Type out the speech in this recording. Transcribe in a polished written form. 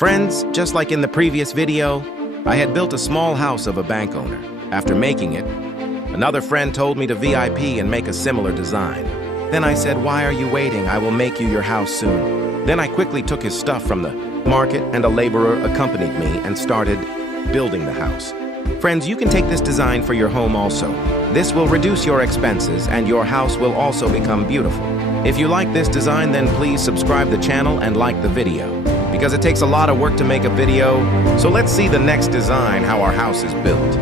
Friends, just like in the previous video, I had built a small house of a bank owner. After making it, another friend told me to VIP and make a similar design. Then I said, "Why are you waiting? I will make you your house soon." Then I quickly took his stuff from the market and a laborer accompanied me and started building the house. Friends, you can take this design for your home also. This will reduce your expenses and your house will also become beautiful. If you like this design, then please subscribe the channel and like the video, because it takes a lot of work to make a video. So let's see the next design, how our house is built.